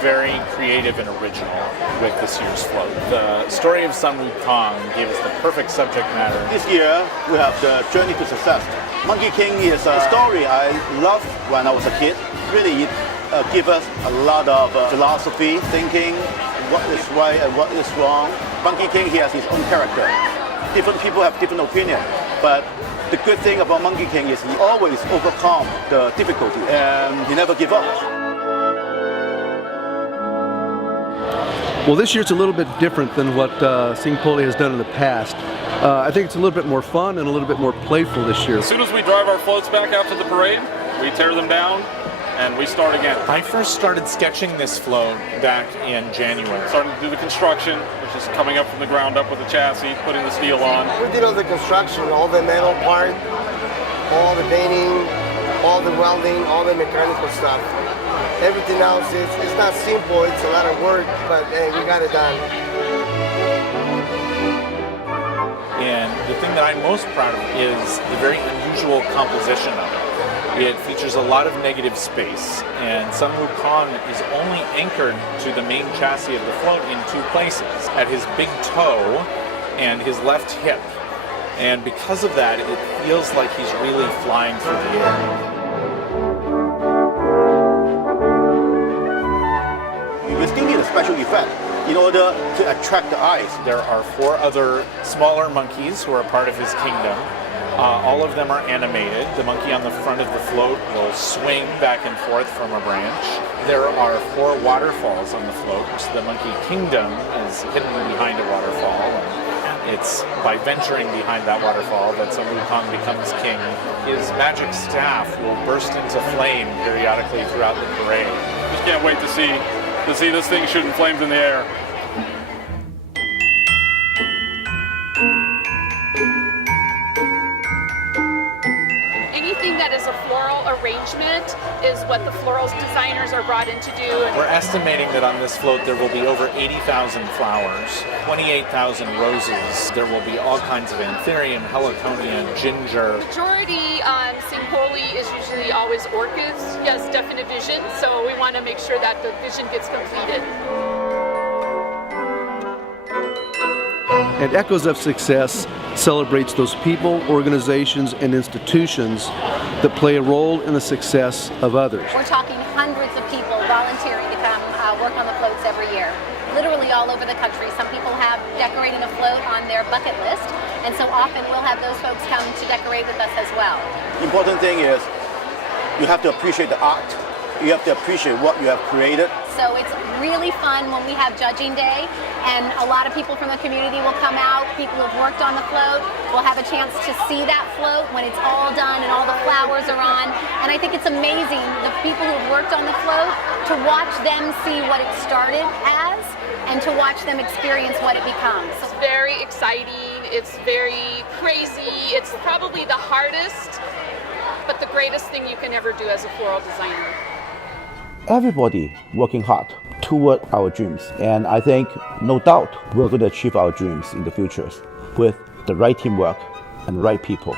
very creative and original with this year's float. The story of Wukong gave us the perfect subject matter. This year, we have the Journey to Success. Monkey King is a story I loved when I was a kid. Really, it gives us a lot of philosophy, thinking what is right and what is wrong. Monkey King, he has his own character. Different people have different opinions, but the good thing about Monkey King is he always overcome the difficulty and he never give up. Well, this year it's a little bit different than what Singpoli has done in the past. I think it's a little bit more fun and a little bit more playful this year. As soon as we drive our floats back out to the parade, we tear them down and we start again. I first started sketching this float back in January. Starting to do the construction, which is coming up from the ground up with the chassis, putting the steel on. We did all the construction, all the metal part, all the painting, all the welding, all the mechanical stuff. Everything else, it's not simple, it's a lot of work, but hey, we got it done. And the thing that I'm most proud of is the very unusual composition of it. It features a lot of negative space, and Wukong is only anchored to the main chassis of the float in two places, at his big toe and his left hip. And because of that, it feels like he's really flying through the air. We still need a special effect in order to attract the eyes. There are 4 other smaller monkeys who are part of his kingdom. All of them are animated. The monkey on the front of the float will swing back and forth from a branch. There are 4 waterfalls on the float. The monkey kingdom is hidden behind a waterfall. And it's by venturing behind that waterfall that Wukong becomes king. His magic staff will burst into flame periodically throughout the parade. Just can't wait to see this thing shooting flames in the air. Anything that is a floral arrangement is what the floral designers are brought in to do. We're estimating that on this float there will be over 80,000 flowers, 28,000 roses. There will be all kinds of anthurium, heliconia, ginger. Majority on Singpoli is usually always orchids. He has definite vision, so we want to make sure that the vision gets completed. And Echoes of Success celebrates those people, organizations, and institutions that play a role in the success of others. We're talking hundreds of people volunteering to come work on the floats every year, literally all over the country. Some people have decorating a float on their bucket list, and so often we'll have those folks come to decorate with us as well. The important thing is you have to appreciate the art. You have to appreciate what you have created. So it's really fun when we have judging day, and a lot of people from the community will come out. People who've worked on the float will have a chance to see that float when it's all done and all the flowers are on. And I think it's amazing, the people who've worked on the float, to watch them see what it started as and to watch them experience what it becomes. It's very exciting, it's very crazy, it's probably the hardest, but the greatest thing you can ever do as a floral designer. Everybody working hard toward our dreams, and I think no doubt we're going to achieve our dreams in the future with the right teamwork and right people.